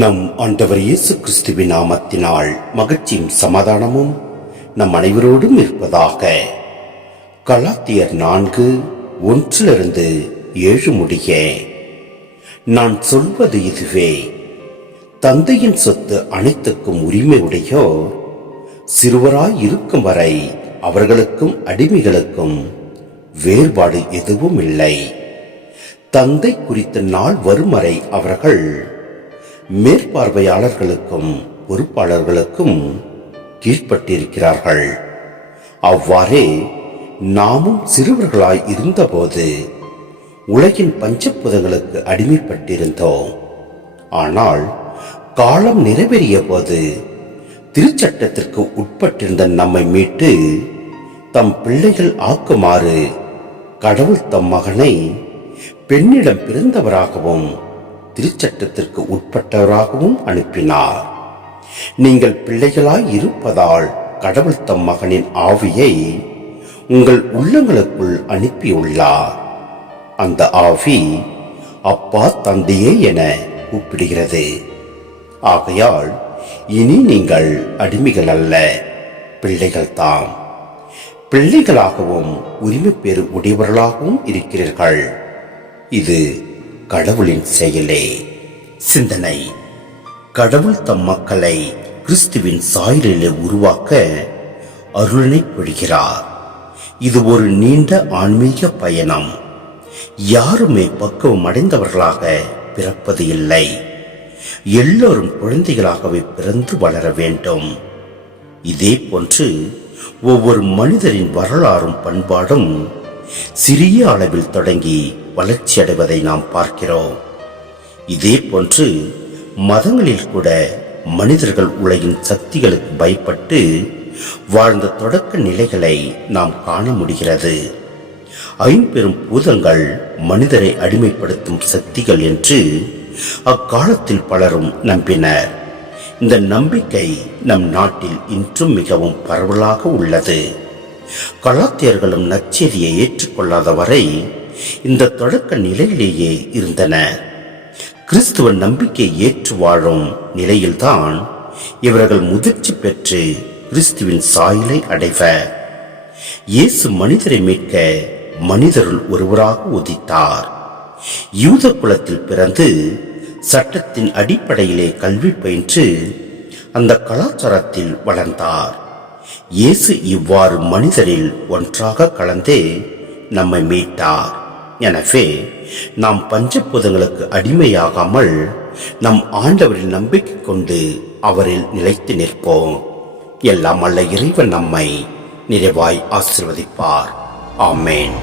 நம் ஆண்டவர் இயேசு கிறிஸ்துவின் நாமத்தினால் மகிழ்ச்சியும் சமாதானமும் நம் அனைவரோடும் இருப்பதாக. கலாத்தியர் 4:1-7 முடிய. நான் சொல்வது இதுவே: தந்தையின் சொத்து அனைத்துக்கும் உரிமை உடையோர் சிறுவராய் இருக்கும் வரை அவர்களுக்கும் அடிமைகளுக்கும் வேறுபாடு எதுவும் இல்லை. தந்தை குறித்த நாள் வரும் வரை அவர்கள் மேற்பார்வையாளர்களுக்கும் பொறுப்பாளர்களுக்கும் கீழ்ப்பட்டிருக்கிறார்கள். அவ்வாறே நாமும் சிறுவர்களாய் இருந்தபோது உலகின் பஞ்சபூதங்களுக்கு அடிமைப்பட்டிருந்தோம். ஆனால் காலம் நிறைவேறிய போது திருச்சட்டத்திற்கு உட்பட்டிருந்த நம்மை மீட்டு தம் பிள்ளைகள் ஆக்குமாறு கடவுள் தம் மகனை பெண்ணிடம் பிறந்தவராகவும் திருச்சட்டத்திற்கு உட்பட்டவராகவும் அனுப்பினார். நீங்கள் பிள்ளைகளாய் இருப்பதால் கடவுள் தம் மகனின் ஆவியை உங்கள் உள்ளங்களுக்குள் அனுப்பியுள்ளார். அந்த ஆவி அப்பா தந்தையே என கூப்பிடுகிறது. ஆகையால் இனி நீங்கள் அடிமைகள் அல்ல, பிள்ளைகள்தாம். பிள்ளைகளாகவும் உரிமை பேறு உடையவர்களாகவும் இருக்கிறீர்கள். இது கடவுளின் செயலே. சிந்தனை: கடவுள் தம் மக்களை கிறிஸ்துவின் சாயலிலே உருவாக்க அருளினை பொழிகிறார். இது ஒரு நீண்ட ஆன்மீக பயணம். யாருமே பக்குவம் அடைந்தவர்களாக பிறப்பது இல்லை. எல்லோரும் குழந்தைகளாகவே பிறந்து வளர வேண்டும். இதே போன்று ஒவ்வொரு மனிதரின் வரலாறும் பண்பாடும் சிறிய அளவில் தொடங்கி வளர்ச்சி அடைவதை நாம் பார்க்கிறோம். இதே போன்று மதங்களில் கூட மனிதர்கள் உலகின் சக்திகளுக்கு பயப்பட்டு வாழ்ந்த தொடக்க நிலைகளை நாம் காண முடிகிறது. ஐம்பெரும் பூதங்கள் மனிதரை அடிமைப்படுத்தும் சக்திகள் என்று அக்காலத்தில் பலரும் நம்பினர். இந்த நம்பிக்கை நம் நாட்டில் இன்றும் மிகவும் பரவலாக உள்ளது. கலாத்தியர்களும் நற்செய்தியை ஏற்றுக்கொள்ளாத வரை இந்த தொடக்க நிலையிலேயே இருந்தனர். கிறிஸ்துவ நம்பிக்கை ஏற்று வாழும் நிலையில்தான் இவர்கள் முதிர்ச்சி பெற்று கிறிஸ்துவின் சாயலை அடைவர். இயேசு மனிதரை மீட்க மனிதருள் ஒருவராக உதித்தார். யூத குலத்தில் பிறந்து சட்டத்தின் அடிப்படையிலே கல்வி பயின்று அந்த கலாச்சாரத்தில் வளர்ந்தார். இயேசு இவ்வாறு மனிதரில் ஒன்றாக கலந்தே நம்மை மீட்டார். எனவே நாம் பஞ்சபூதங்களுக்கு அடிமையாகாமல் நம் ஆண்டவரில் நம்பிக்கை கொண்டு அவரில் நிலைத்து நிற்போம். எல்லாம் அல்ல இறைவன் நம்மை நிறைவாய் ஆசீர்வதிப்பார். ஆமேன்.